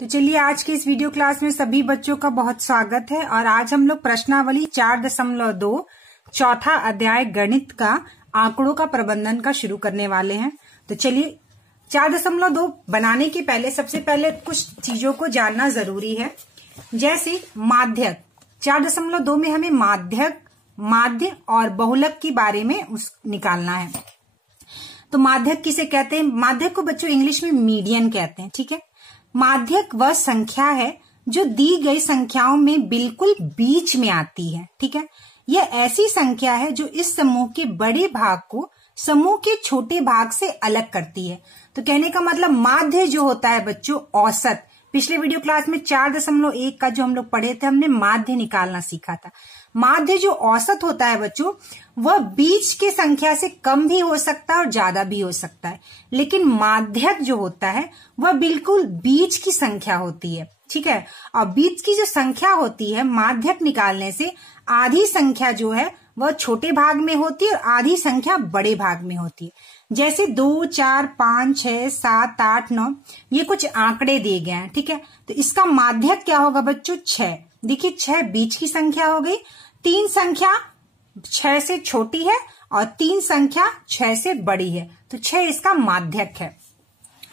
तो चलिए आज के इस वीडियो क्लास में सभी बच्चों का बहुत स्वागत है। और आज हम लोग प्रश्नावली 4.2 चौथा अध्याय गणित का आंकड़ों का प्रबंधन का शुरू करने वाले हैं। तो चलिए 4.2 बनाने के पहले सबसे पहले कुछ चीजों को जानना जरूरी है, जैसे माध्यक। 4.2 में हमें माध्यक, माध्य और बहुलक के बारे में निकालना है। तो माध्यक किसे कहते हैं? माध्यक को बच्चों इंग्लिश में मीडियन कहते हैं। ठीक है, माध्यक वह संख्या है जो दी गई संख्याओं में बिल्कुल बीच में आती है। ठीक है, यह ऐसी संख्या है जो इस समूह के बड़े भाग को समूह के छोटे भाग से अलग करती है। तो कहने का मतलब माध्य जो होता है बच्चों, औसत। पिछले वीडियो क्लास में 4.1 का जो हम लोग पढ़े थे, हमने माध्य निकालना सीखा था। माध्य जो औसत होता है बच्चों, वह बीच की संख्या से कम भी हो सकता है और ज्यादा भी हो सकता है, लेकिन माध्यक जो होता है वह बिल्कुल बीच की संख्या होती है। ठीक है, और बीच की जो संख्या होती है माध्यक निकालने से आधी संख्या जो है वह छोटे भाग में होती है और आधी संख्या बड़े भाग में होती है। जैसे 2, 4, 5, 6, 7, 8, 9 ये कुछ आंकड़े दिए गए हैं। ठीक है, तो इसका माध्यक क्या होगा बच्चों? 6। देखिए 6 बीच की संख्या हो गई, 3 संख्या 6 से छोटी है और 3 संख्या 6 से बड़ी है, तो 6 इसका माध्यक है।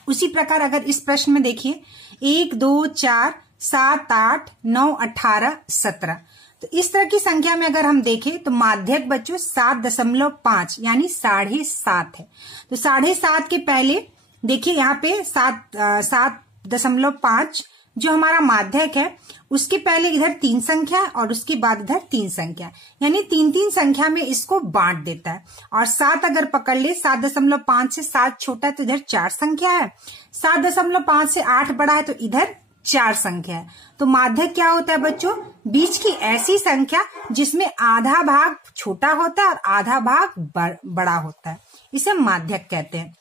उसी प्रकार अगर इस प्रश्न में देखिए 1, 2, 4, 7, 8, 9, 18, 17, तो इस तरह की संख्या में अगर हम देखें तो माध्यक बच्चों 7.5 यानी 7.5 है। तो 7.5 के पहले देखिए यहाँ पे 7.5 जो हमारा माध्यक है, उसके पहले इधर 3 संख्या और उसके बाद इधर 3 संख्या, यानी 3-3 संख्या में इसको बांट देता है। और 7 अगर पकड़ ले, 7.5 से 7 छोटा है तो इधर 4 संख्या है, 7.5 से 8 बड़ा है तो इधर 4 संख्या है। तो माध्यक क्या होता है बच्चों? बीच की ऐसी संख्या जिसमें आधा भाग छोटा होता है और आधा भाग बड़ा होता है, इसे माध्यक कहते हैं।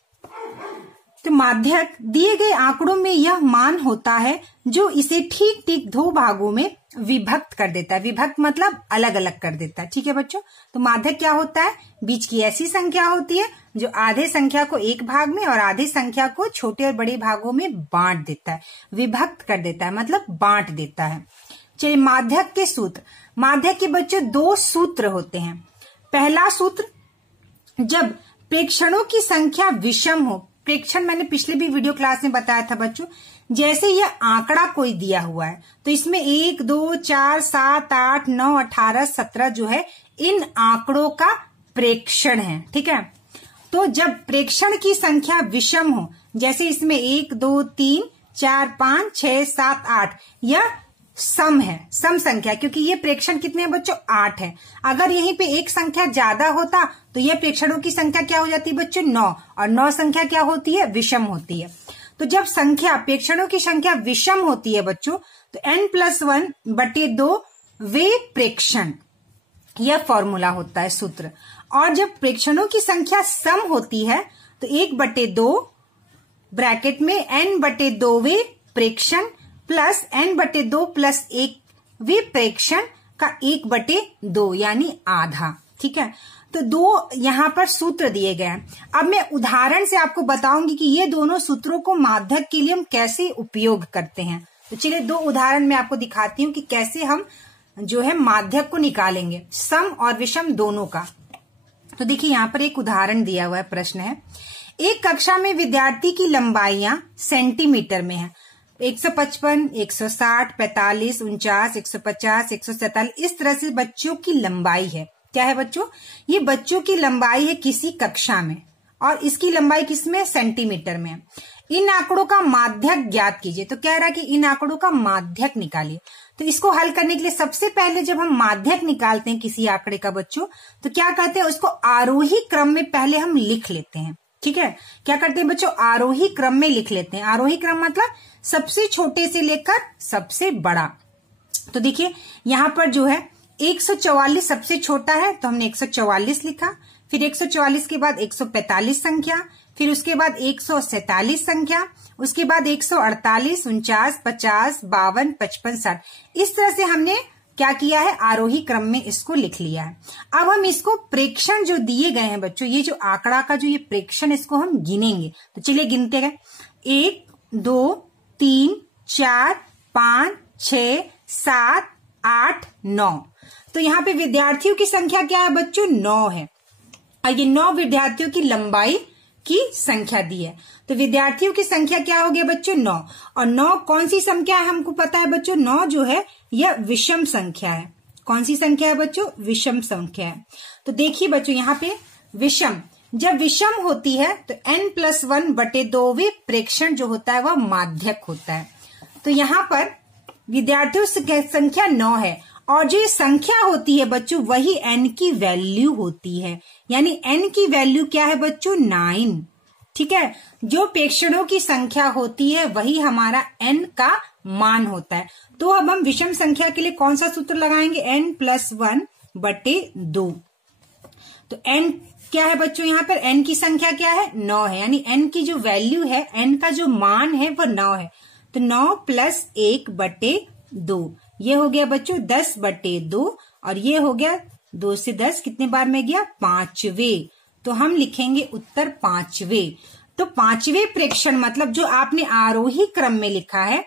तो माध्यक दिए गए आंकड़ों में यह मान होता है जो इसे ठीक ठीक 2 भागों में विभक्त कर देता है। विभक्त मतलब अलग अलग कर देता है। ठीक है बच्चों, तो माध्यक क्या होता है? बीच की ऐसी संख्या होती है जो आधे संख्या को एक भाग में और आधे संख्या को छोटे और बड़े भागों में बांट देता है, विभक्त कर देता है, मतलब बांट देता है। चलिए माध्यक के सूत्र। माध्यक के बच्चों 2 सूत्र होते हैं। पहला सूत्र, जब प्रेक्षणों की संख्या विषम हो। प्रेक्षण मैंने पिछले भी वीडियो क्लास में बताया था बच्चों, जैसे यह आंकड़ा कोई दिया हुआ है तो इसमें 1, 2, 4, 7, 8, 9, 18, 17 जो है इन आंकड़ों का प्रेक्षण है। ठीक है, तो जब प्रेक्षण की संख्या विषम हो, जैसे इसमें 1, 2, 3, 4, 5, 6, 7, 8 यह सम है, सम संख्या, क्योंकि ये प्रेक्षण कितने हैं बच्चों? 8 है। अगर यहीं पे एक संख्या ज्यादा होता तो यह प्रेक्षणों की संख्या क्या हो जाती है बच्चों? 9, और 9 संख्या क्या होती है? विषम होती है। तो जब संख्या प्रेक्षणों की संख्या विषम होती है बच्चों, तो n+1/2 वे प्रेक्षण, यह फॉर्मूला होता है, सूत्र। और जब प्रेक्षणों की संख्या सम होती है तो 1/2 ब्रैकेट में n/2 वे प्रेक्षण प्लस n/2 प्लस 1 वे प्रेक्षण का 1/2 यानी आधा। ठीक है, तो 2 यहाँ पर सूत्र दिए गए हैं। अब मैं उदाहरण से आपको बताऊंगी कि ये दोनों सूत्रों को माध्यक के लिए हम कैसे उपयोग करते हैं। तो चलिए 2 उदाहरण मैं आपको दिखाती हूँ कि कैसे हम जो है माध्यक को निकालेंगे, सम और विषम दोनों का। तो देखिए यहाँ पर एक उदाहरण दिया हुआ है, प्रश्न है, एक कक्षा में विद्यार्थी की लंबाइयां सेंटीमीटर में है। 155, 160, 45, 49, 150, 147 इस तरह से बच्चों की लंबाई है। क्या है बच्चों? ये बच्चों की लंबाई है किसी कक्षा में और इसकी लंबाई किसमें? सेंटीमीटर में है। इन आंकड़ों का माध्यक ज्ञात कीजिए। तो कह रहा है कि इन आंकड़ों का माध्यक निकालिए। तो इसको हल करने के लिए सबसे पहले जब हम माध्यक निकालते हैं किसी आंकड़े का बच्चों, तो क्या करते हैं? उसको आरोही क्रम में पहले हम लिख लेते हैं। ठीक है, क्या करते हैं बच्चों? आरोही क्रम में लिख लेते हैं। आरोही क्रम मतलब सबसे छोटे से लेकर सबसे बड़ा। तो देखिए यहाँ पर जो है 144 सबसे छोटा है तो हमने 144 लिखा, फिर 144 के बाद 145 संख्या, फिर उसके बाद 147 संख्या, उसके बाद 148, 49, 50, 52, 55, 60 इस तरह से हमने क्या किया है? आरोही क्रम में इसको लिख लिया है। अब हम इसको प्रेक्षण जो दिए गए हैं बच्चों, ये जो आंकड़ा का जो ये प्रेक्षण, इसको हम गिनेंगे। तो चलिए गिनते गए, 1, 2, 3, 4, 5, 6, 7, 8, 9। तो यहाँ पे विद्यार्थियों की संख्या क्या है बच्चों? 9 है। और ये 9 विद्यार्थियों की लंबाई की संख्या दी है। तो विद्यार्थियों की संख्या क्या हो गया बच्चों? 9। और 9 कौन सी संख्या है हमको पता है बच्चों? 9 जो है यह विषम संख्या है। कौन सी संख्या है बच्चों? विषम संख्या है। तो देखिए बच्चों यहाँ पे विषम, जब विषम होती है तो n+1/2 प्रेक्षण जो होता है वह माध्यक होता है। तो यहाँ पर विद्यार्थियों की संख्या 9 है और जो ये संख्या होती है बच्चों वही n की वैल्यू होती है। यानी n की वैल्यू क्या है बच्चों? 9। ठीक है, जो प्रेक्षणों की संख्या होती है वही हमारा n का मान होता है। तो अब हम विषम संख्या के लिए कौन सा सूत्र लगाएंगे? n+1/2। तो n क्या है बच्चों? यहाँ पर n की संख्या क्या है? 9 है। यानी n की जो वैल्यू है, n का जो मान है वह 9 है। तो 9 + 1/2 ये हो गया बच्चों 10/2 और ये हो गया 2 से 10 कितने बार में गया? 5वें। तो हम लिखेंगे उत्तर 5वें। तो 5वें प्रेक्षण मतलब जो आपने आरोही क्रम में लिखा है,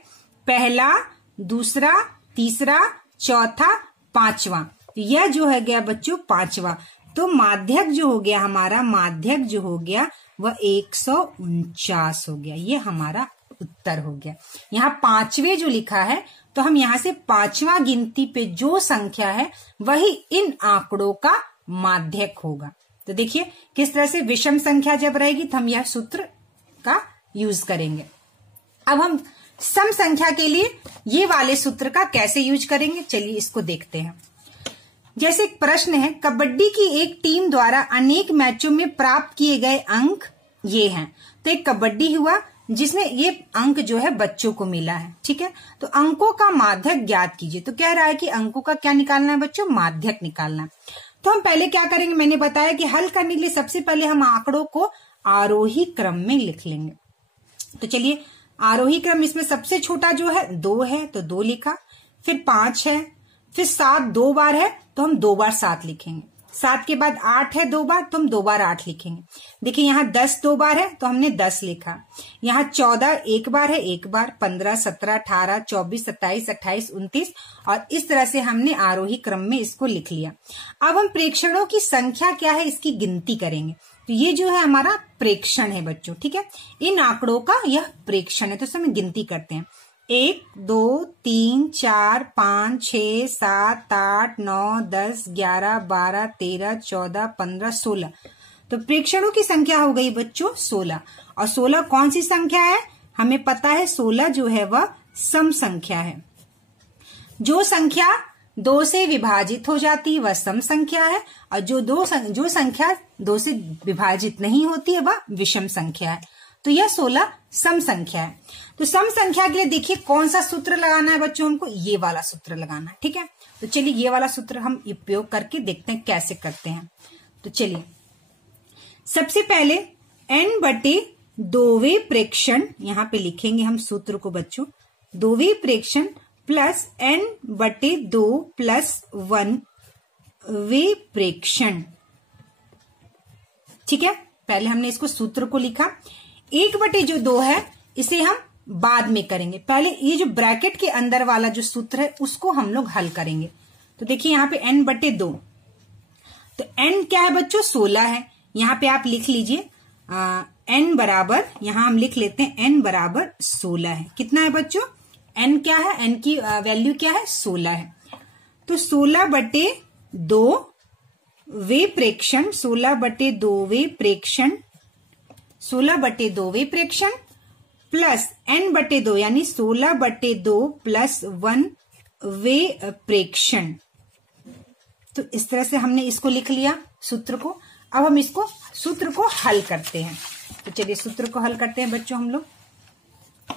पहला, दूसरा, तीसरा, चौथा, 5वां, तो यह जो है गया बच्चों 5वां। तो माध्यक जो हो गया हमारा, माध्यक जो हो गया वह 149 हो गया। ये हमारा उत्तर हो गया। यहाँ 5वें जो लिखा है तो हम यहाँ से 5वां गिनती पे जो संख्या है वही इन आंकड़ों का माध्यक होगा। तो देखिए किस तरह से विषम संख्या जब रहेगी तो हम यह सूत्र का यूज करेंगे। अब हम सम संख्या के लिए ये वाले सूत्र का कैसे यूज करेंगे, चलिए इसको देखते हैं। जैसे एक प्रश्न है, कबड्डी की एक टीम द्वारा अनेक मैचों में प्राप्त किए गए अंक ये हैं। तो एक कबड्डी हुआ जिसमें ये अंक जो है बच्चों को मिला है। ठीक है, तो अंकों का माध्यक ज्ञात कीजिए। तो कह रहा है कि अंकों का क्या निकालना है बच्चों? माध्यक निकालना है। तो हम पहले क्या करेंगे, मैंने बताया कि हल करने के लिए सबसे पहले हम आंकड़ों को आरोही क्रम में लिख लेंगे। तो चलिए आरोही क्रम, इसमें सबसे छोटा जो है 2 है तो 2 लिखा, फिर 5 है, फिर 7 2 बार है तो हम 2 बार 7 लिखेंगे, 7 के बाद 8 है 2 बार तो हम 2 बार 8 लिखेंगे। देखिए यहाँ 10 2 बार है तो हमने 10 लिखा, यहाँ 14 1 बार है 1 बार, 15 17 18 24 27 28 29 और इस तरह से हमने आरोही क्रम में इसको लिख लिया। अब हम प्रेक्षणों की संख्या क्या है इसकी गिनती करेंगे। तो ये जो है हमारा प्रेक्षण है बच्चों। ठीक है, इन आंकड़ों का यह प्रेक्षण है। तो इसमें गिनती करते हैं, 1 2 3 4 5 6 7 8 9 10 11 12 13 14 15 16। तो प्रेक्षणों की संख्या हो गई बच्चों 16। और 16 कौन सी संख्या है? हमें पता है 16 जो है वह सम संख्या है। जो संख्या 2 से विभाजित हो जाती है वह सम संख्या है, और जो संख्या 2 से विभाजित नहीं होती है वह विषम संख्या है। तो यह 16 सम संख्या है। तो सम संख्या के लिए देखिए कौन सा सूत्र लगाना है बच्चों, हमको ये वाला सूत्र लगाना है। ठीक है, तो चलिए ये वाला सूत्र हम उपयोग करके देखते हैं कैसे करते हैं। तो चलिए सबसे पहले n/2वें प्रेक्षण यहाँ पे लिखेंगे हम सूत्र को बच्चों, 2वें प्रेक्षण प्लस n/2 + 1वें प्रेक्षण। ठीक है, पहले हमने इसको सूत्र को लिखा। 1/2 है इसे हम बाद में करेंगे, पहले ये जो ब्रैकेट के अंदर वाला जो सूत्र है उसको हम लोग हल करेंगे। तो देखिए यहाँ पे n/2, तो n क्या है बच्चों? 16 है। यहाँ पे आप लिख लीजिए n बराबर, यहाँ हम लिख लेते हैं n बराबर 16 है। कितना है बच्चों? n क्या है? n की वैल्यू क्या है? 16 है। तो 16/2वें प्रेक्षण, 16/2वें प्रेक्षण, 16/2वें प्रेक्षण प्लस n/2 यानी 16/2 + 1वें प्रेक्षण। तो इस तरह से हमने इसको लिख लिया सूत्र को। अब हम इसको सूत्र को हल करते हैं। तो चलिए सूत्र को हल करते हैं बच्चों। हम लोग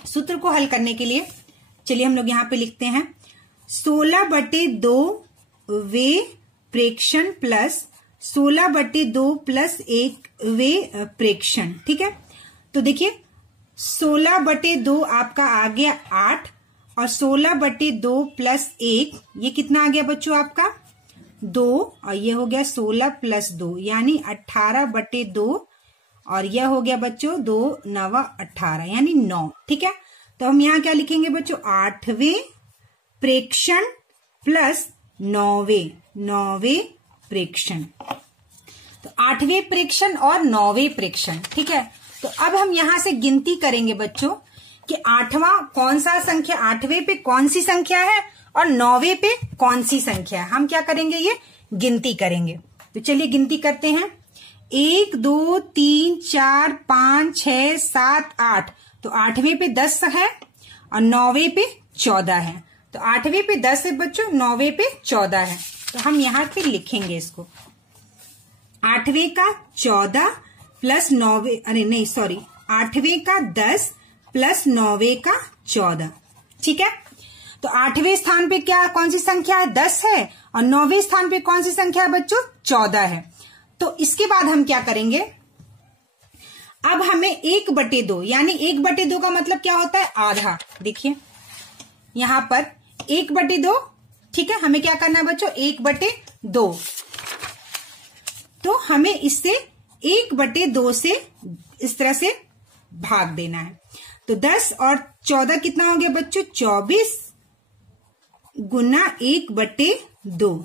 सूत्र को हल करने के लिए चलिए हम लोग यहाँ पे लिखते हैं 16/2वें प्रेक्षण प्लस 16/2 + 1वें प्रेक्षण। ठीक है, तो देखिए 16/2 आपका आ गया 8 और 16/2 + 1 ये कितना आ गया बच्चों आपका 2, और ये हो गया 16 + 2 यानी 18/2 और यह हो गया बच्चों 2 9 18 यानी 9। ठीक है, तो हम यहाँ क्या लिखेंगे बच्चों, 8वें प्रेक्षण प्लस 9वें प्रेक्षण। तो 8वें प्रेक्षण और 9वें प्रेक्षण, ठीक है। तो अब हम यहां से गिनती करेंगे बच्चों कि 8वां कौन सा संख्या, 8वें पे कौन सी संख्या है और 9वें पे कौन सी संख्या है। हम क्या करेंगे, ये गिनती करेंगे। तो चलिए गिनती करते हैं। 1 2 3 4 5 6 7 8। तो 8वें पे 10 है और 9वें पे 14 है। तो 8वें पे 10 है बच्चों, 9वें पे 14 है। तो हम यहाँ पे लिखेंगे इसको, 8वें का 14 प्लस 9वें, अरे नहीं सॉरी, 8वें का 10 प्लस 9वें का 14, ठीक है। तो 8वें स्थान पे क्या कौन सी संख्या है, 10 है, और 9वें स्थान पे कौन सी संख्या है बच्चों, 14 है। तो इसके बाद हम क्या करेंगे, अब हमें 1/2, यानी 1/2 का मतलब क्या होता है, आधा। देखिए यहां पर 1/2, ठीक है। हमें क्या करना है बच्चों, 1/2। तो हमें इससे 1/2 से इस तरह से भाग देना है। तो 10 और 14 कितना हो गया बच्चों, 24 गुना 1/2।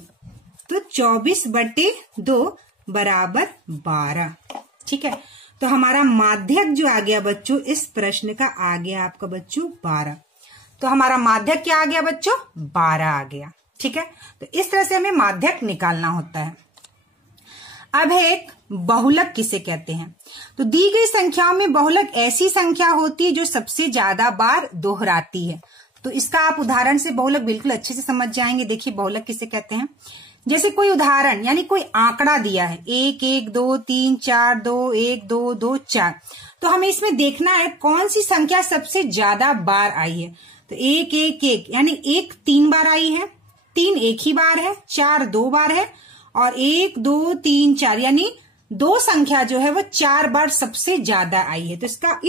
तो 24/2 बराबर 12, ठीक है। तो हमारा माध्यक जो आ गया बच्चों इस प्रश्न का, आ गया आपका बच्चों 12। तो हमारा माध्यक क्या आ गया बच्चों, 12 आ गया, ठीक है। तो इस तरह से हमें माध्यक निकालना होता है। अब है एक बहुलक किसे कहते हैं। तो दी गई संख्याओं में बहुलक ऐसी संख्या होती है जो सबसे ज्यादा बार दोहराती है। तो इसका आप उदाहरण से बहुलक बिल्कुल अच्छे से समझ जाएंगे। देखिए बहुलक किसे कहते हैं, जैसे कोई उदाहरण यानी कोई आंकड़ा दिया है, 1 1 2 3 4 2 1 2 2 4। तो हमें इसमें देखना है कौन सी संख्या सबसे ज्यादा बार आई है। तो 1 1 1 यानी 1 3 बार आई है, 3 एक ही बार है, 4 2 बार है, और 1 2 3 4 यानी 2 संख्या जो है वो 4 बार सबसे ज्यादा आई है। तो इसका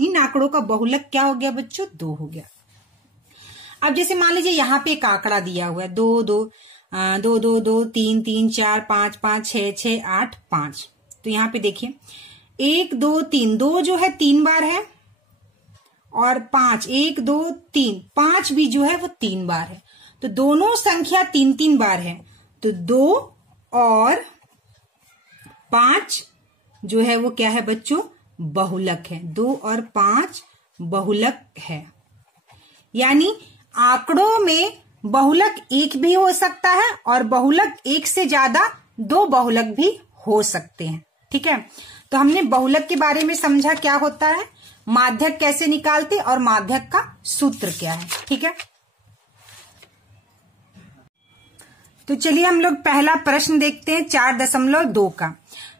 इन आंकड़ों का बहुलक क्या हो गया बच्चों, 2 हो गया। अब जैसे मान लीजिए यहाँ पे एक आंकड़ा दिया हुआ है 2 2 2 2 2 3 3 4 5 5 6 6 8 5। तो यहाँ पे देखिए 1 2 3, 2 जो है 3 बार है, और 5 1 2 3 5 भी जो है वो 3 बार है। तो दोनों संख्या 3 3 बार है। तो 2 और 5 जो है वो क्या है बच्चों, बहुलक है। 2 और 5 बहुलक है। यानी आंकड़ों में बहुलक 1 भी हो सकता है और बहुलक 1 से ज्यादा 2 बहुलक भी हो सकते हैं, ठीक है। तो हमने बहुलक के बारे में समझा क्या होता है, माध्यक कैसे निकालते और माध्यक का सूत्र क्या है, ठीक है। तो चलिए हम लोग पहला प्रश्न देखते हैं 4.2 का।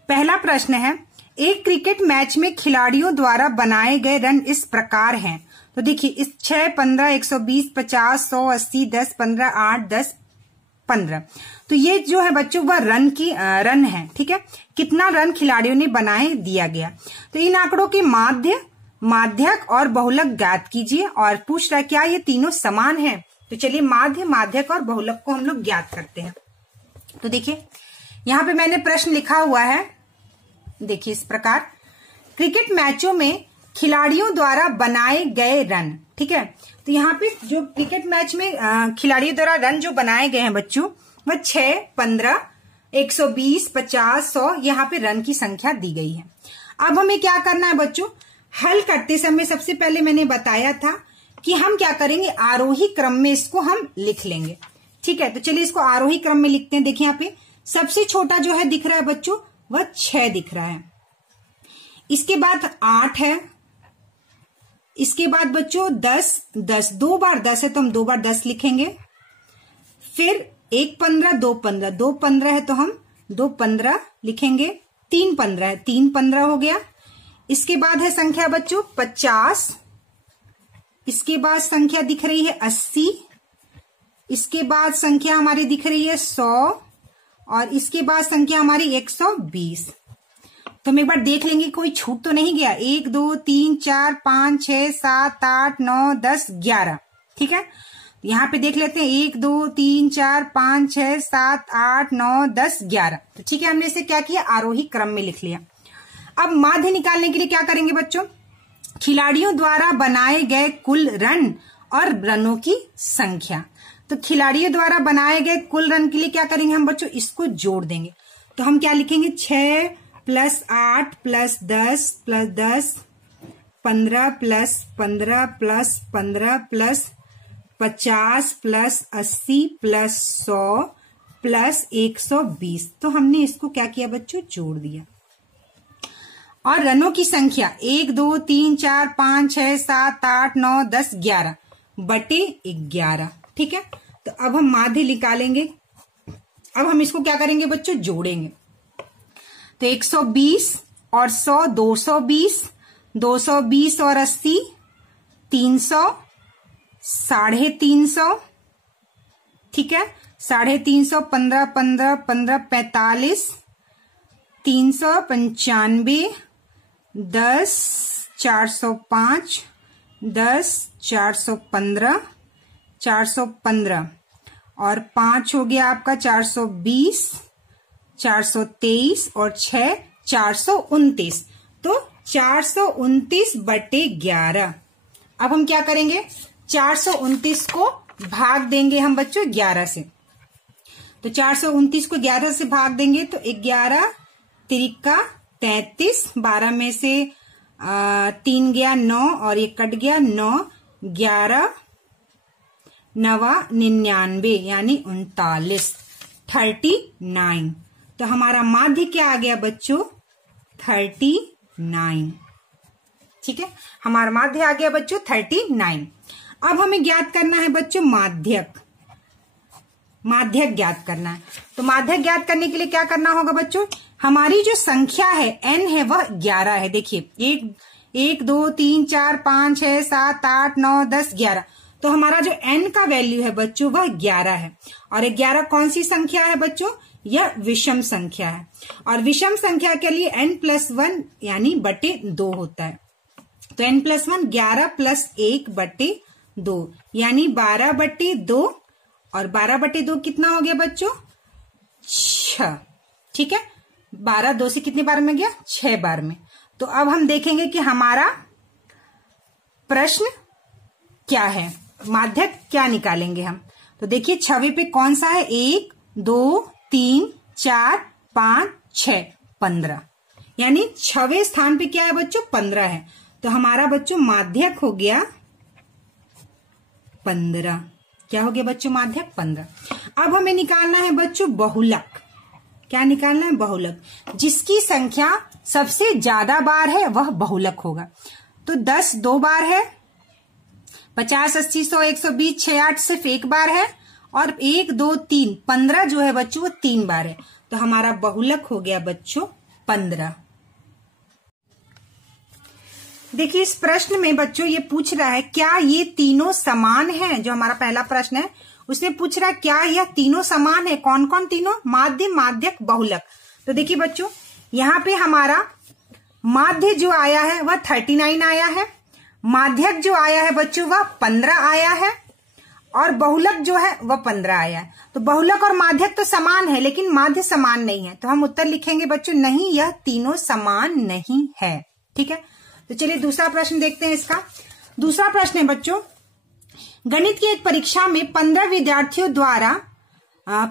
पहला प्रश्न है, एक क्रिकेट मैच में खिलाड़ियों द्वारा बनाए गए रन इस प्रकार हैं। तो देखिए इस 6 15 120 50 100 80 10 15 8 10 15। तो ये जो है बच्चों वह रन है, ठीक है। कितना रन खिलाड़ियों ने बनाए दिया गया। तो इन आंकड़ों के माध्यक और बहुलक ज्ञात कीजिए, और पूछ रहा है क्या ये तीनों समान है। तो चलिए माध्यक और बहुलक को हम लोग ज्ञात करते हैं। तो देखिए यहाँ पे मैंने प्रश्न लिखा हुआ है, देखिए इस प्रकार, क्रिकेट मैचों में खिलाड़ियों द्वारा बनाए गए रन, ठीक है। तो यहाँ पे जो क्रिकेट मैच में खिलाड़ियों द्वारा रन जो बनाए गए हैं बच्चों, वह 6 15 120 50 100 यहाँ पे रन की संख्या दी गई है। अब हमें क्या करना है बच्चों, हल करते समय सबसे पहले मैंने बताया था कि हम क्या करेंगे, आरोही क्रम में इसको हम लिख लेंगे, ठीक है। तो चलिए इसको आरोही क्रम में लिखते हैं। देखिए यहाँ पे सबसे छोटा जो है दिख रहा है बच्चों वह 6 दिख रहा है, इसके बाद 8 है, इसके बाद बच्चों 10 2 बार 10 है तो हम 2 बार 10 लिखेंगे, फिर 1 15 2 15 2 15 है तो हम 2 15 लिखेंगे, 3 15 है 3 15 हो गया। इसके बाद है संख्या बच्चों 50, इसके बाद संख्या दिख रही है 80, इसके बाद संख्या हमारी दिख रही है 100, और इसके बाद संख्या हमारी 120। तो हम एक बार देख लेंगे कोई छूट तो नहीं गया। 1 2 3 4 5 6 7 8 9 10 11, ठीक है। यहाँ पे देख लेते हैं 1 2 3 4 5 6 7 8 9 10 11। तो ठीक है, हमने इसे क्या किया, आरोही क्रम में लिख लिया। अब माध्य निकालने के लिए क्या करेंगे बच्चों, खिलाड़ियों द्वारा बनाए गए कुल रन और रनों की संख्या। तो खिलाड़ियों द्वारा बनाए गए कुल रन के लिए क्या करेंगे हम बच्चों, इसको जोड़ देंगे। तो हम क्या लिखेंगे, 6 + 8 + 10 + 10 15 + 15 + 15 + 50 + 80 + 100 + 120। तो हमने इसको क्या किया बच्चों, जोड़ दिया। और रनों की संख्या 1 2 3 4 5 6 7 8 9 10 11 बटे 11। ठीक है, तो अब हम माध्य निकालेंगे। अब हम इसको क्या करेंगे बच्चों, जोड़ेंगे। तो 120 और 100 220, 220 और 80 300, 350। ठीक है, 350 15 15 15 45, 395 10 405 10 415 415 और 5 हो गया आपका 420 423 और 6 429। तो 429 बटे 11। अब हम क्या करेंगे, 429 को भाग देंगे हम बच्चों 11 से। तो 429 को 11 से भाग देंगे तो 11 तिरिका 33, 12 में से 3 गया 9 और ये कट गया 9, 11 9 99 यानी 39, 39। तो हमारा माध्य क्या आ गया बच्चों, 39। ठीक है, हमारा माध्य आ गया बच्चों 39। अब हमें ज्ञात करना है बच्चों माध्यक। माध्यक ज्ञात करना है। तो माध्यक ज्ञात करने के लिए क्या करना होगा बच्चों, हमारी जो संख्या है n है वह 11 है। देखिए 1 2 3 4 5 6 7 8 9 10 11। तो हमारा जो n का वैल्यू है बच्चों वह 11 है। और 11 कौन सी संख्या है बच्चों, यह विषम संख्या है। और विषम संख्या के लिए n+1 यानी बटे 2 होता है। तो n+1 11 + 1 बटे 2 यानी 12 बटे 2 और 12 बटे 2 कितना हो गया बच्चों, 6। ठीक है, 12 2 से कितने बार में गया, 6 बार में। तो अब हम देखेंगे कि हमारा प्रश्न क्या है, माध्यक क्या निकालेंगे हम। तो देखिए छवि पे कौन सा है, 1 2 3 4 5 6 15 यानी 6वें स्थान पे क्या है बच्चों, 15 है। तो हमारा बच्चों माध्यक हो गया 15। क्या हो गया बच्चों, माध्यक 15। अब हमें निकालना है बच्चों बहुलक। क्या निकालना है, बहुलक। जिसकी संख्या सबसे ज्यादा बार है वह बहुलक होगा। तो 10 2 बार है, 50 80 100 120 6 8 सिर्फ 1 बार है, और 1 2 3 15 जो है बच्चों वो 3 बार है। तो हमारा बहुलक हो गया बच्चों 15। देखिए इस प्रश्न में बच्चों ये पूछ रहा है क्या ये तीनों समान हैं। जो हमारा पहला प्रश्न है उसने पूछ रहा है क्या यह तीनों समान है। कौन कौन तीनों, माध्य माध्यक बहुलक। तो देखिए बच्चों यहाँ पे हमारा माध्य जो आया है वह 39 आया है, माध्यक जो आया है बच्चों वह 15 आया है, और बहुलक जो है वह 15 आया है। तो बहुलक और माध्यक तो समान है लेकिन माध्य समान नहीं है। तो हम उत्तर लिखेंगे बच्चों नहीं, यह तीनों समान नहीं है। ठीक है, तो चलिए दूसरा प्रश्न देखते हैं। इसका दूसरा प्रश्न है बच्चों, गणित की एक परीक्षा में 15 विद्यार्थियों द्वारा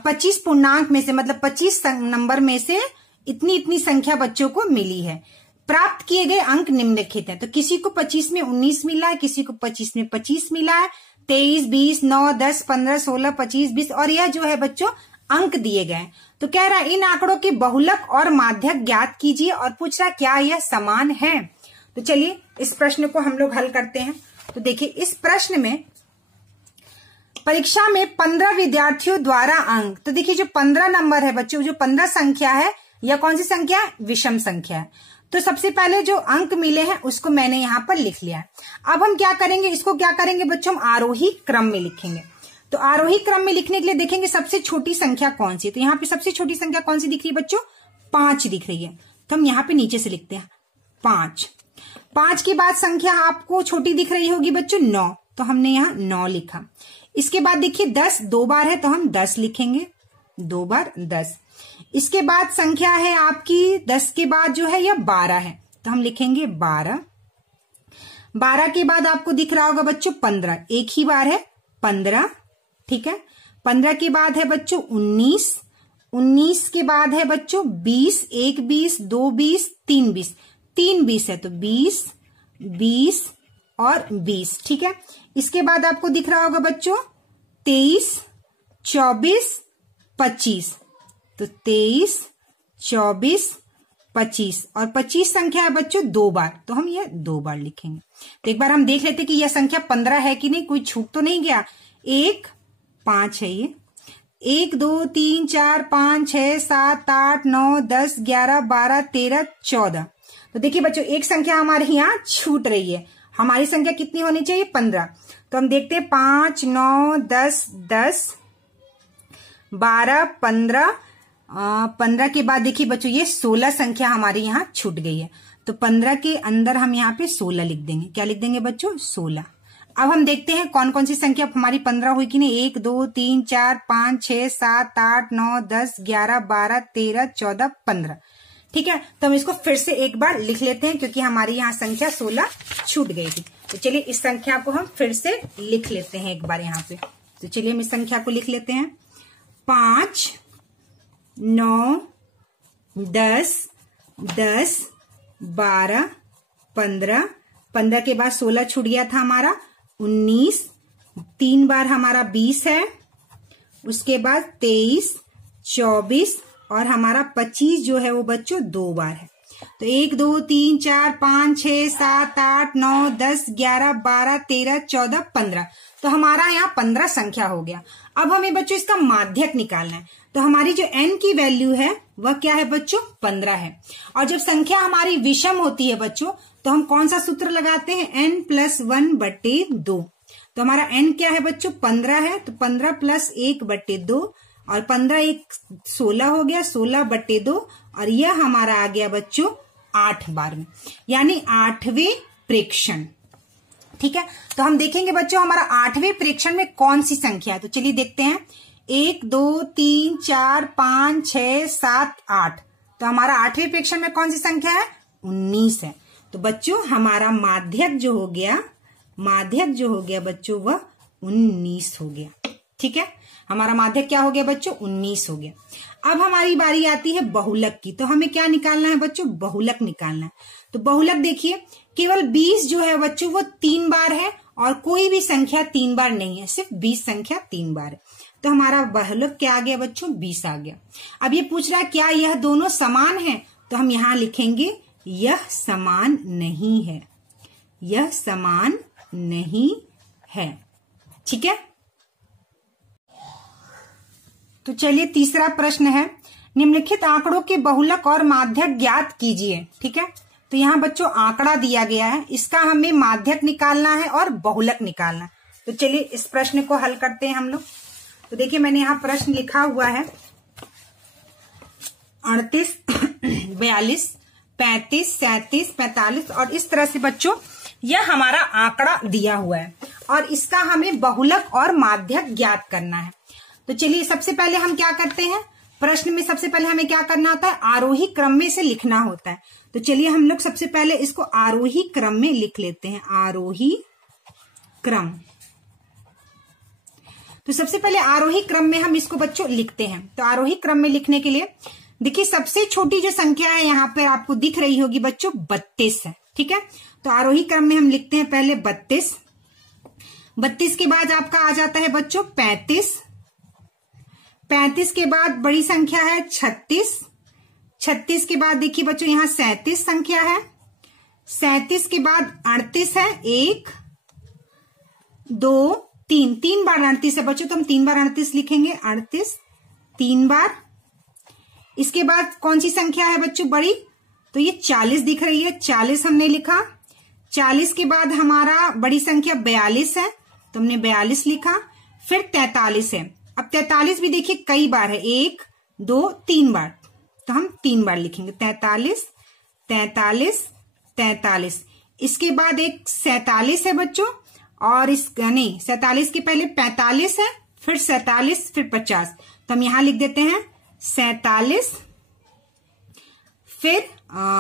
25 पूर्णांक में से मतलब 25 नंबर में से इतनी इतनी संख्या बच्चों को मिली है। प्राप्त किए गए अंक निम्नलिखित हैं। तो किसी को 25 में 19 मिला है, किसी को 25 में 25 मिला है, 23 20 9 10 15 16 25 20 और यह जो है बच्चों अंक दिए गए। तो कह रहा है इन आंकड़ों के बहुलक और माध्यक ज्ञात कीजिए और पूछ रहा क्या यह समान है। तो चलिए इस प्रश्न को हम लोग हल करते हैं। तो देखिए इस प्रश्न में परीक्षा में 15 विद्यार्थियों द्वारा अंक, तो देखिए जो 15 नंबर है बच्चों, जो 15 संख्या है यह कौन सी संख्या है, विषम संख्या है। तो सबसे पहले जो अंक मिले हैं उसको मैंने यहां पर लिख लिया है। अब हम क्या करेंगे, इसको क्या करेंगे बच्चों, हम आरोही क्रम में लिखेंगे। तो आरोही क्रम में लिखने के लिए देखेंगे सबसे छोटी संख्या कौन सी है। तो यहाँ पे सबसे छोटी संख्या कौन सी दिख रही है बच्चों, 5 दिख रही है। तो हम यहाँ पे नीचे से लिखते हैं 5। 5 के बाद संख्या आपको छोटी दिख रही होगी बच्चों 9, तो हमने यहाँ 9 लिखा। इसके बाद देखिए 10 2 बार है तो हम 10 लिखेंगे, 2 बार 10। इसके बाद संख्या है आपकी 10 के बाद जो है यह 12 है तो हम लिखेंगे 12। 12 के बाद आपको दिख रहा होगा बच्चों 15, एक ही बार है 15, ठीक है। 15 के बाद है बच्चों 19, 19 के बाद है बच्चों 20, 1 20, 2 20, 3 20, 3 20 है तो 20, 20 और 20, ठीक है। इसके बाद आपको दिख रहा होगा बच्चों 23, 24, 25, तो 23, 24, 25 और 25 संख्या है बच्चों 2 बार, तो हम ये 2 बार लिखेंगे। तो एक बार हम देख लेते कि यह संख्या 15 है कि नहीं, कोई छूट तो नहीं गया। 1 5 है ये, 1 2 3 4 5 6 7 8 9 10 11 12 13 14। तो देखिए बच्चों एक संख्या हमारे यहाँ छूट रही है, हमारी संख्या कितनी होनी चाहिए 15। तो हम देखते हैं 5 9 10 10 12 15, 15 के बाद देखिए बच्चों ये 16 संख्या हमारी यहाँ छूट गई है। तो 15 के अंदर हम यहाँ पे 16 लिख देंगे। क्या लिख देंगे बच्चों 16। अब हम देखते हैं कौन कौन सी संख्या हमारी 15 हुई कि नहीं। 1 2 3 4 5 6 7 8 9 10 11 12 13 14 15, ठीक है। तो हम इसको फिर से एक बार लिख लेते हैं क्योंकि हमारी यहाँ संख्या 16 छूट गई थी। तो चलिए इस संख्या को हम फिर से लिख लेते हैं एक बार यहाँ पे। तो चलिए हम इस संख्या को लिख लेते हैं। 5 9 10 10 12 15, 15 के बाद 16 छूट गया था हमारा 19, 3 बार हमारा 20 है, उसके बाद 23 24 और हमारा 25 जो है वो बच्चों 2 बार है। तो 1 2 3 4 5 6 7 8 9 10 11 12 13 14 15, तो हमारा यहाँ 15 संख्या हो गया। अब हमें बच्चों इसका माध्यक निकालना है। तो हमारी जो n की वैल्यू है वह क्या है बच्चों 15 है। और जब संख्या हमारी विषम होती है बच्चों तो हम कौन सा सूत्र लगाते हैं n + 1/2। तो हमारा n क्या है बच्चों 15 है, तो 15 + 1/2 और 15 1 16 हो गया, 16/2 और यह हमारा आ गया बच्चों 8 बार में, यानी 8वें प्रेक्षण, ठीक है। तो हम देखेंगे बच्चों हमारा 8वें प्रेक्षण में कौन सी संख्या है। तो चलिए देखते हैं। 1 2 3 4 5 6 7 8, तो हमारा 8वें प्रेक्षण में कौन सी संख्या है 19 है। तो बच्चों हमारा माध्यक जो हो गया बच्चों वह 19 हो गया, ठीक है। हमारा माध्यक क्या हो गया बच्चों 19 हो गया। अब हमारी बारी आती है बहुलक की। तो हमें क्या निकालना है बच्चों बहुलक निकालना है। तो बहुलक देखिए केवल 20 जो है बच्चों वो 3 बार है और कोई भी संख्या 3 बार नहीं है, सिर्फ 20 संख्या 3 बार है। तो हमारा बहुलक क्या आ गया बच्चों 20 आ गया। अब ये पूछ रहा है क्या यह दोनों समान है, तो हम यहां लिखेंगे यह समान नहीं है, यह समान नहीं है, ठीक है। तो चलिए तीसरा प्रश्न है, निम्नलिखित आंकड़ों के बहुलक और माध्यक ज्ञात कीजिए, ठीक है। तो यहाँ बच्चों आंकड़ा दिया गया है, इसका हमें माध्यक निकालना है और बहुलक निकालना है। तो चलिए इस प्रश्न को हल करते हैं हम लोग। तो देखिए मैंने यहाँ प्रश्न लिखा हुआ है 38 42 35 37 45 और इस तरह से बच्चों यह हमारा आंकड़ा दिया हुआ है और इसका हमें बहुलक और माध्यक ज्ञात करना है। तो चलिए सबसे पहले हम क्या करते हैं, प्रश्न में सबसे पहले हमें क्या करना होता है आरोही क्रम में से लिखना होता है। तो चलिए हम लोग सबसे पहले इसको आरोही क्रम में लिख लेते हैं, आरोही क्रम। तो सबसे पहले आरोही क्रम में हम इसको बच्चों लिखते हैं। तो आरोही क्रम में लिखने के लिए देखिए सबसे छोटी जो संख्या है यहाँ पर आपको दिख रही होगी बच्चों 32 है, ठीक है। तो आरोही क्रम में हम लिखते हैं पहले 32, 32 के बाद आपका आ जाता है बच्चों 35, 35 के बाद बड़ी संख्या है 36, 36 के बाद देखिए बच्चों यहाँ 37 संख्या है, 37 के बाद 38 है, 1 2 3, 3 बार 38 है बच्चों, तो हम 3 बार 38 लिखेंगे, 38 3 बार। इसके बाद कौन सी संख्या है बच्चों बड़ी, तो ये 40 दिख रही है, 40 हमने लिखा। 40 के बाद हमारा बड़ी संख्या 42 है, तो हमने 42 लिखा। फिर 43 है, अब 43 भी देखिए कई बार है, 1 2 3 बार, तो हम 3 बार लिखेंगे, 43 43 43। इसके बाद एक 47 है बच्चों, और इस नहीं 47 के पहले 45 है, फिर 47 फिर 50, तो हम यहां लिख देते हैं 47, फिर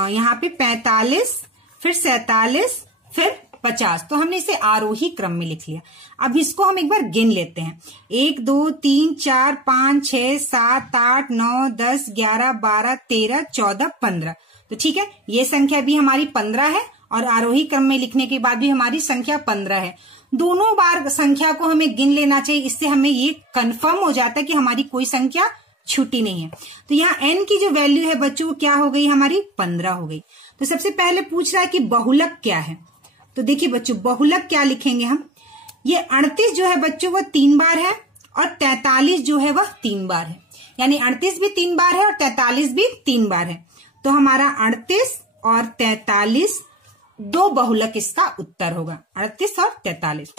यहाँ पे 45 फिर 47 फिर 50। तो हमने इसे आरोही क्रम में लिख लिया। अब इसको हम एक बार गिन लेते हैं। 1 2 3 4 5 6 7 8 9 10 11 12 13 14 15। तो ठीक है, ये संख्या भी हमारी 15 है और आरोही क्रम में लिखने के बाद भी हमारी संख्या 15 है। दोनों बार संख्या को हमें गिन लेना चाहिए, इससे हमें ये कंफर्म हो जाता है कि हमारी कोई संख्या छूटी नहीं है। तो यहाँ n की जो वैल्यू है बच्चों क्या हो गई, हमारी 15 हो गई। तो सबसे पहले पूछ रहा है कि बहुलक क्या है। तो देखिए बच्चों, बहुलक क्या लिखेंगे हम, ये 38 जो है बच्चों वो 3 बार है और 43 जो है वह 3 बार है। यानी 38 भी 3 बार है और 43 भी 3 बार है। तो हमारा 38 और 43 दो बहुलक इसका उत्तर होगा, 38 और 43।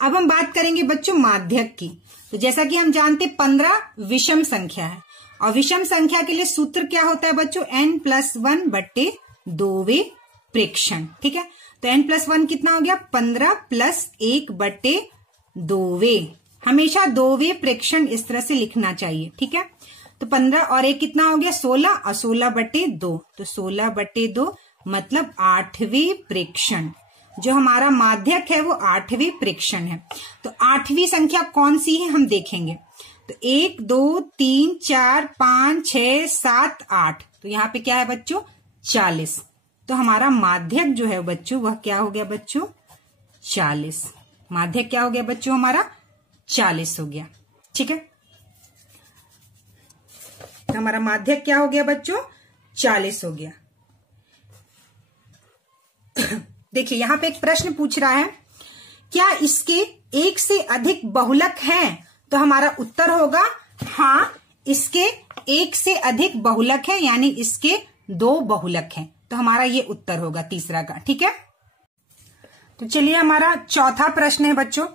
अब हम बात करेंगे बच्चों माध्यक की। तो जैसा कि हम जानते 15 विषम संख्या है और विषम संख्या के लिए सूत्र क्या होता है बच्चों, n+1 बट्टे 2वें प्रेक्षण। ठीक है, तो n+1 कितना हो गया, 15 + 1 बट्टे 2वें। हमेशा 2वें प्रेक्षण इस तरह से लिखना चाहिए। ठीक है, तो 15 और 1 कितना हो गया, 16 और 16 बट्टे 2, तो 16 बट्टे 2 मतलब 8वें प्रेक्षण। जो हमारा माध्यक है वो 8वें प्रेक्षण है। तो 8वीं संख्या कौन सी है हम देखेंगे। तो 1 2 3 4 5 6 7 8, तो यहाँ पे क्या है बच्चों, 40। तो हमारा माध्यक जो है बच्चों वह क्या हो गया बच्चों, 40। माध्यक क्या हो गया बच्चों, हमारा 40 हो गया। ठीक है, तो हमारा माध्यक क्या हो गया बच्चों, 40 हो गया। देखिए यहां पे एक प्रश्न पूछ रहा है, क्या इसके एक से अधिक बहुलक हैं। तो हमारा उत्तर होगा हाँ, इसके एक से अधिक बहुलक है, यानी इसके 2 बहुलक हैं। तो हमारा ये उत्तर होगा तीसरा का। ठीक है, तो चलिए हमारा चौथा प्रश्न है बच्चों,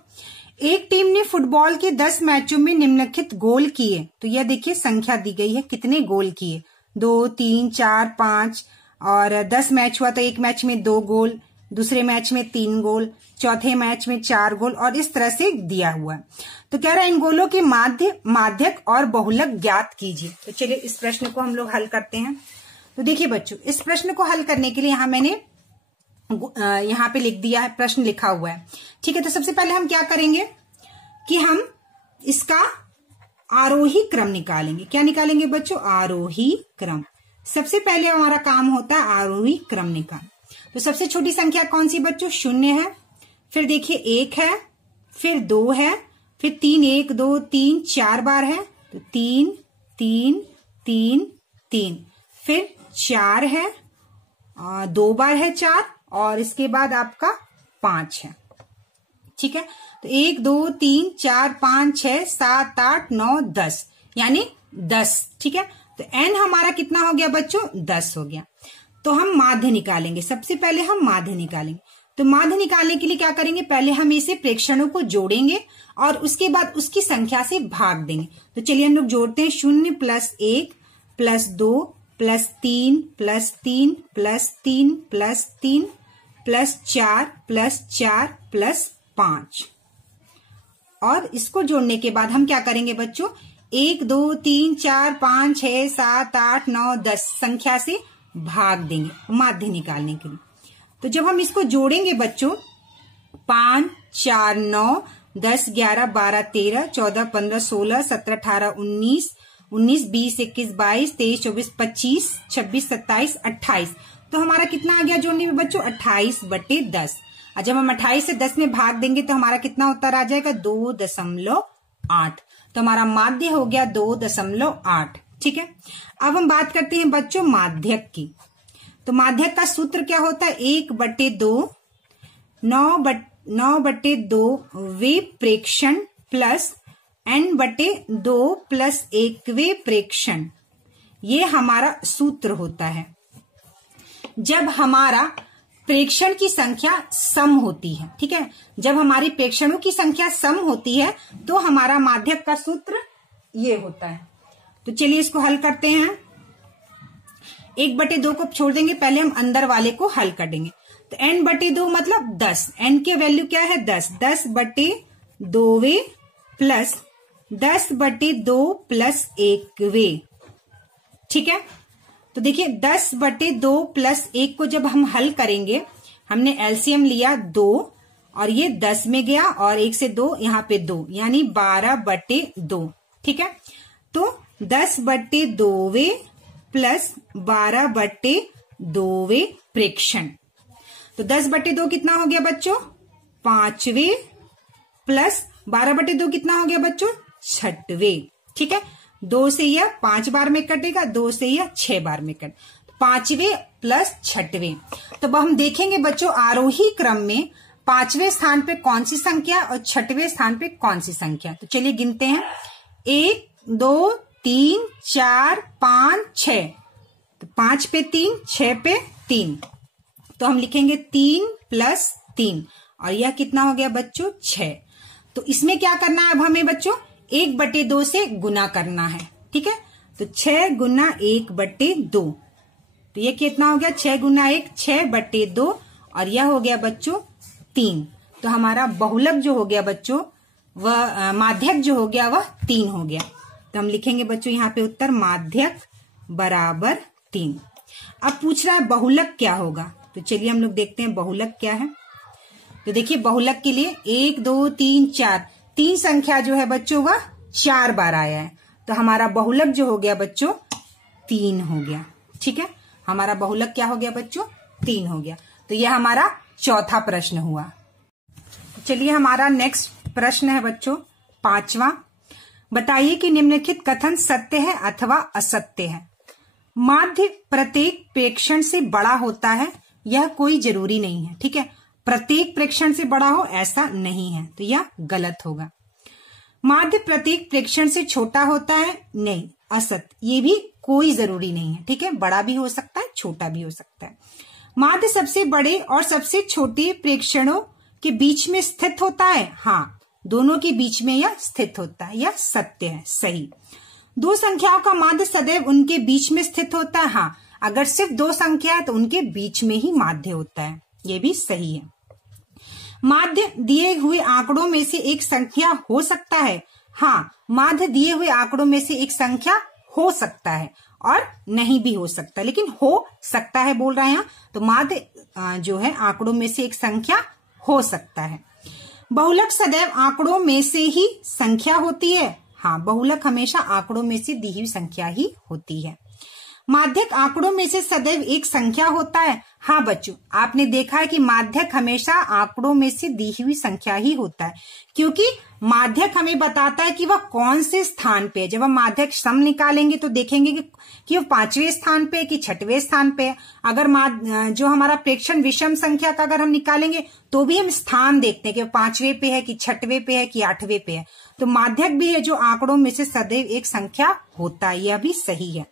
एक टीम ने फुटबॉल के 10 मैचों में निम्नलिखित गोल किए। तो यह देखिए संख्या दी गई है, कितने गोल किए, 2 3 4 5 और 10 मैच हुआ तो एक मैच में 2 गोल, दूसरे मैच में 3 गोल, चौथे मैच में 4 गोल और इस तरह से दिया हुआ है। तो कह रहा है इन गोलों के माध्यक और बहुलक ज्ञात कीजिए। तो चलिए इस प्रश्न को हम लोग हल करते हैं। तो देखिए बच्चों, इस प्रश्न को हल करने के लिए यहाँ मैंने यहाँ पे लिख दिया है, प्रश्न लिखा हुआ है। ठीक है, तो सबसे पहले हम क्या करेंगे कि हम इसका आरोही क्रम निकालेंगे। क्या निकालेंगे बच्चों, आरोही क्रम। सबसे पहले हमारा काम होता है आरोही क्रम निकाल। तो सबसे छोटी संख्या कौन सी बच्चों, 0 है। फिर देखिए 1 है, फिर 2 है, फिर 3 1 2 3 4 बार है, तो 3 3 3 3, फिर 4 है, 2 बार है 4 और इसके बाद आपका 5 है। ठीक है, तो 1 2 3 4 5 6 7 8 9 10, यानी 10। ठीक है, तो n हमारा कितना हो गया बच्चों, 10 हो गया। तो हम माध्य निकालेंगे। सबसे पहले हम माध्य निकालेंगे। तो माध्य निकालने के लिए क्या करेंगे, पहले हम इसे प्रेक्षणों को जोड़ेंगे और उसके बाद उसकी संख्या से भाग देंगे। तो चलिए हम लोग जोड़ते हैं, 0 + 1 + 2 + 3 + 3 + 3 + 3 + 4 + 4 + 5। और इसको जोड़ने के बाद हम क्या करेंगे बच्चों, 1 2 3 4 5 6 7 8 9 10 संख्या से भाग देंगे माध्य निकालने के लिए। तो जब हम इसको जोड़ेंगे बच्चों, 5 4 9 10 11 12 13 14 15 16 17 18 19 19 20 21 22 23 24 25 26 27 28। तो हमारा कितना आ गया जोड़ने में बच्चों, 28 बटे 10। और जब हम 28 से 10 में भाग देंगे तो हमारा कितना उत्तर आ जाएगा, 2.8। तो हमारा माध्य हो गया 2.8। ठीक है, अब हम बात करते हैं बच्चों माध्यक की। तो माध्यक का सूत्र क्या होता है, 1/2 9/2 वे प्रेक्षण प्लस n/2 + 1वें प्रेक्षण। ये हमारा सूत्र होता है जब हमारा प्रेक्षण की संख्या सम होती है। ठीक है, जब हमारी प्रेक्षणों की संख्या सम होती है तो हमारा माध्यक का सूत्र ये होता है। तो चलिए इसको हल करते हैं। 1/2 को छोड़ देंगे, पहले हम अंदर वाले को हल कर देंगे। तो n/2 मतलब 10, n की वैल्यू क्या है 10, 10/2 प्लस 10/2 + 1वें। ठीक है, तो देखिए 10/2 + 1 को जब हम हल करेंगे, हमने एलसीएम लिया 2 और ये 10 में गया और 1 से 2 यहाँ पे 2 यानी 12/2। ठीक है, तो 10/2 प्लस 12/2 प्रेक्षण। तो 10/2 कितना हो गया बच्चों? 5वें प्लस 12/2 कितना हो गया बच्चों? 6वें। ठीक है, 2 से यह 5 बार में कटेगा, 2 से यह 6 बार में कट, 5वें प्लस 6वें। तो अब हम देखेंगे बच्चों आरोही क्रम में 5वें स्थान पे कौन सी संख्या और 6वें स्थान पे कौन सी संख्या। तो चलिए गिनते हैं, 1 2 3 4 5 6। तो 5 पे 3, 6 पे 3, तो हम लिखेंगे 3 प्लस 3 और यह कितना हो गया बच्चों? 6। तो इसमें क्या करना है अब हमें बच्चों? 1/2 से गुना करना है। ठीक है, तो 6 गुना 1/2, तो ये कितना हो गया? 6 गुना 1 6/2 और यह हो गया बच्चों 3। तो हमारा बहुलक जो हो गया बच्चों वह माध्यक जो हो गया वह 3 हो गया। तो हम लिखेंगे बच्चों यहाँ पे उत्तर माध्यक बराबर 3। अब पूछ रहा है बहुलक क्या होगा, तो चलिए हम लोग देखते हैं बहुलक क्या है। तो देखिए बहुलक के लिए 1 2 3 4 3 संख्या जो है बच्चों वह 4 बार आया है, तो हमारा बहुलक जो हो गया बच्चों 3 हो गया। ठीक है, हमारा बहुलक क्या हो गया बच्चों? 3 हो गया। तो यह हमारा चौथा प्रश्न हुआ। चलिए हमारा नेक्स्ट प्रश्न है बच्चों 5वां। बताइए कि निम्नलिखित कथन सत्य है अथवा असत्य है। माध्य प्रत्येक प्रेक्षण से बड़ा होता है, यह कोई जरूरी नहीं है। ठीक है, प्रत्येक प्रेक्षण से बड़ा हो ऐसा नहीं है, तो यह गलत होगा। माध्य प्रत्येक प्रेक्षण से छोटा होता है, नहीं, असत, ये भी कोई जरूरी नहीं है। ठीक है, बड़ा भी हो सकता है, छोटा भी हो सकता है। माध्य सबसे बड़े और सबसे छोटे प्रेक्षणों के बीच में स्थित होता है, हाँ, दोनों के बीच में यह स्थित होता है, यह सत्य है, सही। 2 संख्याओं का माध्य सदैव उनके बीच में स्थित होता है, हाँ, अगर सिर्फ 2 संख्या है तो उनके बीच में ही माध्य होता है, ये भी सही है। माध्य दिए हुए आंकड़ों में से एक संख्या हो सकता है, हाँ, माध्य दिए हुए आंकड़ों में से एक संख्या हो सकता है और नहीं भी हो सकता, लेकिन हो सकता है बोल रहे हैं, तो माध्य जो है आंकड़ों में से एक संख्या हो सकता है। बहुलक सदैव आंकड़ों में से ही संख्या होती है, हाँ, बहुलक हमेशा आंकड़ों में से दी हुई संख्या ही होती है। माध्यक आंकड़ों में से सदैव एक संख्या होता है, हाँ बच्चों, आपने देखा है कि माध्यक हमेशा आंकड़ों में से दी हुई संख्या ही होता है, क्योंकि माध्यक हमें बताता है कि वह कौन से स्थान पे है। जब हम माध्यक सम निकालेंगे तो देखेंगे कि वो 5वें स्थान पे है कि 6वें स्थान पे है। अगर जो हमारा प्रेक्षण विषम संख्या का अगर हम निकालेंगे तो भी हम स्थान देखते हैं कि 5वें पे है कि 6वें पे है कि 8वें पे है। तो माध्यक भी है जो आंकड़ों में से सदैव एक संख्या होता है, यह भी सही है।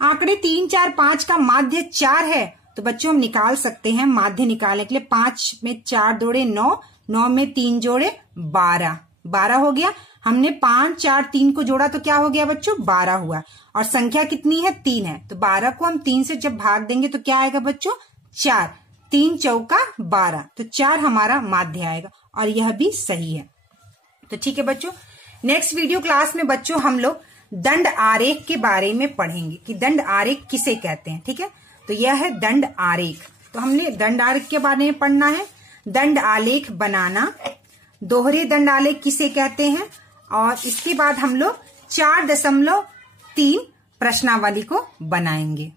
आंकड़े 3 4 5 का माध्य 4 है, तो बच्चों हम निकाल सकते हैं माध्य निकालने के लिए। 5 में 4 जोड़े 9, 9 में 3 जोड़े 12, 12 हो गया। हमने 5 4 3 को जोड़ा तो क्या हो गया बच्चों? 12 हुआ। और संख्या कितनी है? 3 है, तो 12 को हम 3 से जब भाग देंगे तो क्या आएगा बच्चों? 4, 3 चौका 12, तो 4 हमारा माध्य आएगा और यह भी सही है। तो ठीक है बच्चों, नेक्स्ट वीडियो क्लास में बच्चों हम लोग दंड आरेख के बारे में पढ़ेंगे कि दंड आरेख किसे कहते हैं। ठीक है, तो यह है दंड आरेख। तो हमने दंड आरेख के बारे में पढ़ना है, दंड आलेख बनाना, दोहरे दंड आलेख किसे कहते हैं, और इसके बाद हम लोग 4.3 प्रश्नावली को बनाएंगे।